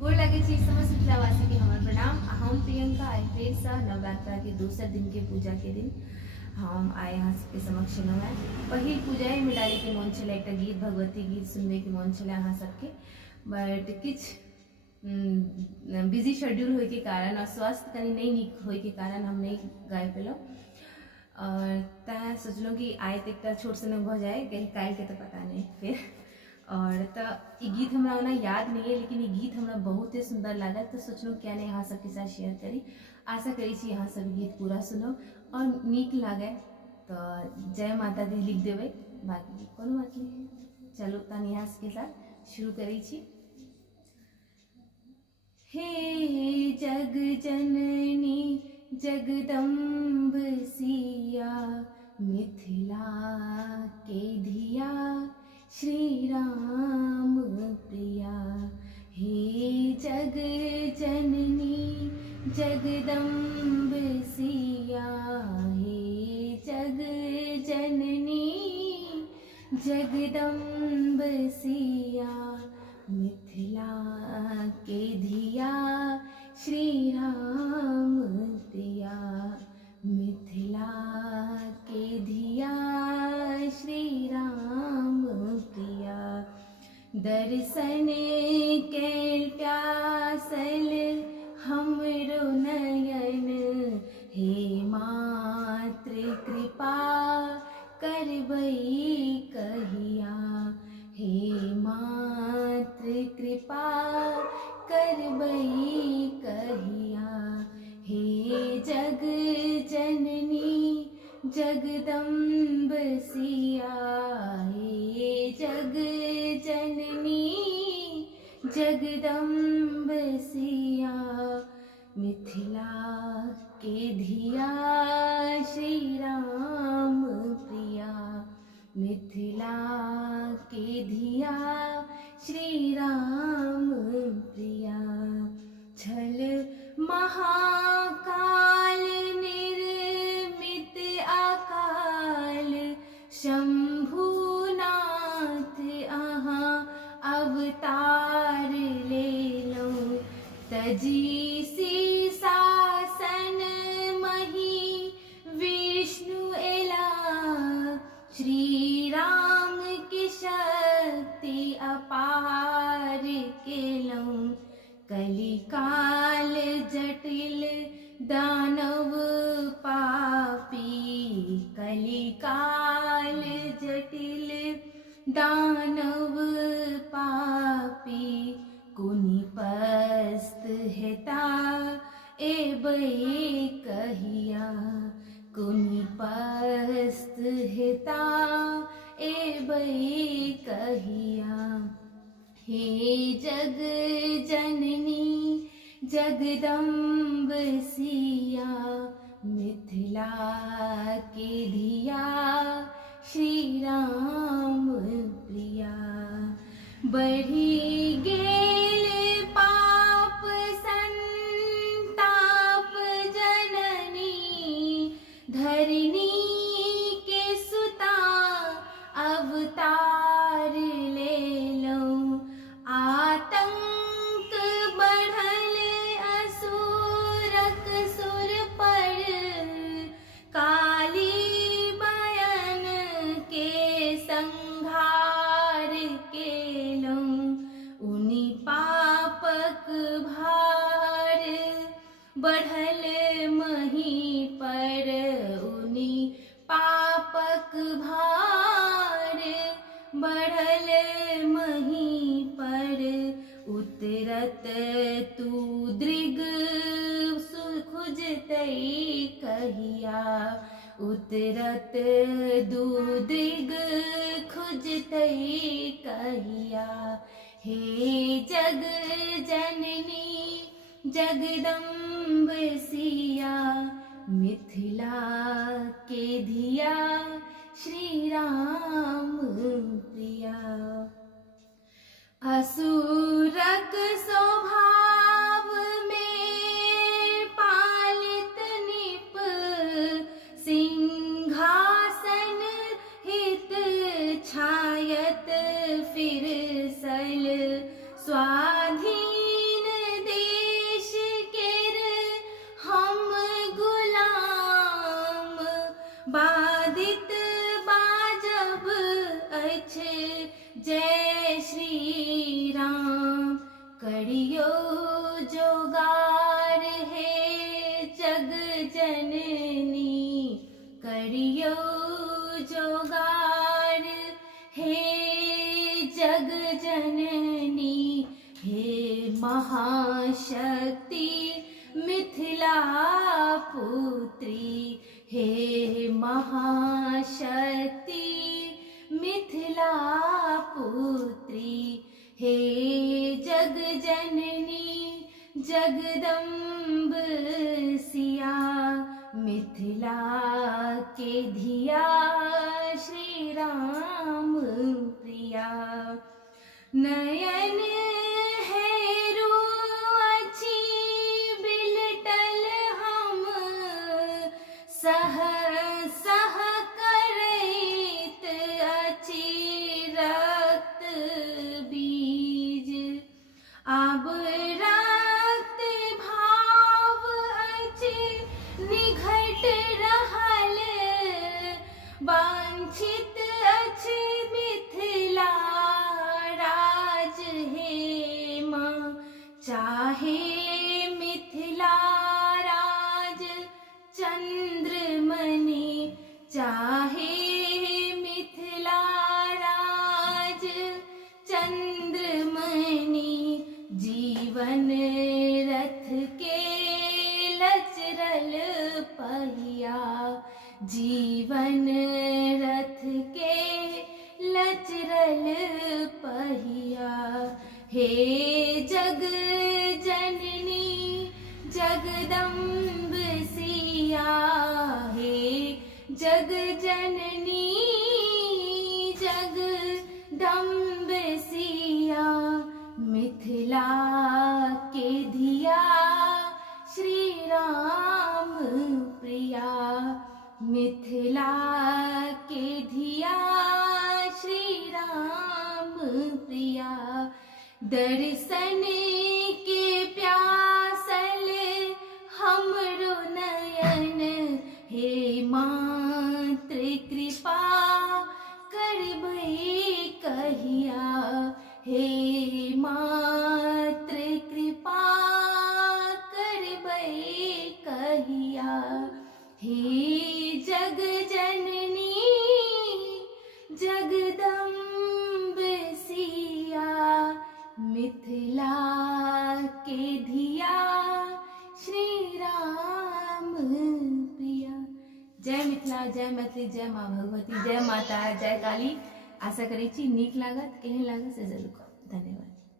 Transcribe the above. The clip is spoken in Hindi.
गोर लगे छी समस्त मिथिलावासी के हमर प्रणाम। हम प्रियंका आइ फेर से नवरात्रा के दोसर दिन के पूजा के दिन हम आए यहाँ सबके समक्ष है। पहिल पूजा में डाले के मन छे एक गीत भगवती गीत सुनने के मन छे अहाँ सबके, बट किछ बिजी शेड्यूल होय के कारण और स्वास्थ्य कहीं नहीं नीक होय के कारण हम नहीं गाय पेलहुँ। और तैं सोचलहुँ कि आइ तक छोट सनक भ जाए, काल्हि के तो पता नहीं फिर। और तो ये गीत हमरा ओना याद नहीं है, लेकिन ये गीत हमरा बहुत ही सुंदर लागल, तो सोचलहुँ क्या नहीं यहाँ सबके साथ शेयर करी। आशा करी छी यहाँ सब गीत पूरा सुनो और नीक लागे तो जय माता दी लिख देवे, बाकी कोनो बात नहीं। चलो तनी यहाँ के साथ शुरू करी छी। हे जग जननी जगदम्ब सिया, मिथिला के धिया श्री राम प्रिया। हे जग जननी जगदम्ब सिया, हे जग जननी जगदम्ब सिया, मिथिला के धिया श्री राम प्रिया, मिथिला के धिया श्री राम प्रिया। दर्शन के प्यासल हमरो नयन, हे मात्र कृपा करबई कहिया, हे मात्र कृपा करबई कहिया। हे जग जननी जगदम्ब सिया, हे जग जननी जगदम्ब सिया, मिथिला के धिया श्री राम प्रिया, मिथिला के धिया श्री राम प्रिया। छल महाकाल निर्मित अकाल, शंभुनाथ अहाँ अवतार लेलौ, तजी शीर्षासन मही विष्णु एला, श्री राम की शक्ति अपार केलौ। कलिकाल जटिल दानव पापी, कलिकाल जटिल दानव पापी, कुनिपस्त हेता एबै कहिया, कुनिपस्त हेता एबै कहिया। हे जग जननी जगदम्ब सिया, मिथिला के धिया श्री राम प्रिया। बढ़ी गेल पाप संताप जननी, धरनी के सुता अवतार लेलौ। आतंक बढ़ल असुरक सुर पर, काली बयन के संहार केलौ। उनि पापक भार बढ़ल मही पर, उनि पापक भार बढ़ल मही पर, उतरत तू दृग खुजतई कहिया, उतरत दुदृग खुजतई कहिया। हे जग जननी जगदम्ब सिया, मिथिला के धिया श्री राम प्रिया। असुरक स्वभाव में पालित निप, सिंहासन हित छायत फिर सल, स्वाधीन करियो जोगार हे जग जननी, करियो जोगार हे जग जननी, हे महाशक्ति मिथिला पुत्री, हे महाशक्ति मिथिला पुत्री, हे जग जननी जगदम्ब सिया, मिथिला के धिया श्री राम प्रिया। नयन हेरु अछी बिलटल हम, सह सह करैत अछी रक्त बीज, आब रक्त भाव अछी निघट रहल, वांछित अछी मिथिला राज हे माँ, चाहे मिथिला राज चंद्रमणि, चाहे मिथिला राज चंद्रमणि, जीवन रथ के लचरल पहिया, जीवन रथ के लचरल पहिया, हे जग जननी जगदम्ब सिया, हे जग जननी जगदम्ब सिया, मिथिला के धिया श्री राम प्रिया, मिथिला के धिया श्री राम प्रिया। दर्शन के प्यासल हमरो नयन, हे मातृ कृपा करबै कहिया, हे मातृ कृपा करबै कहिया, हे जग जननी जगदम्ब सिया, मिथिला के धिया श्री राम प्रिया। जय मिथिला, जय मैथिली, जय माँ भगवती, जय माता, जय काली। आशा करै छी नीक लागत, केहन लागत से जरूर कहब। धन्यवाद।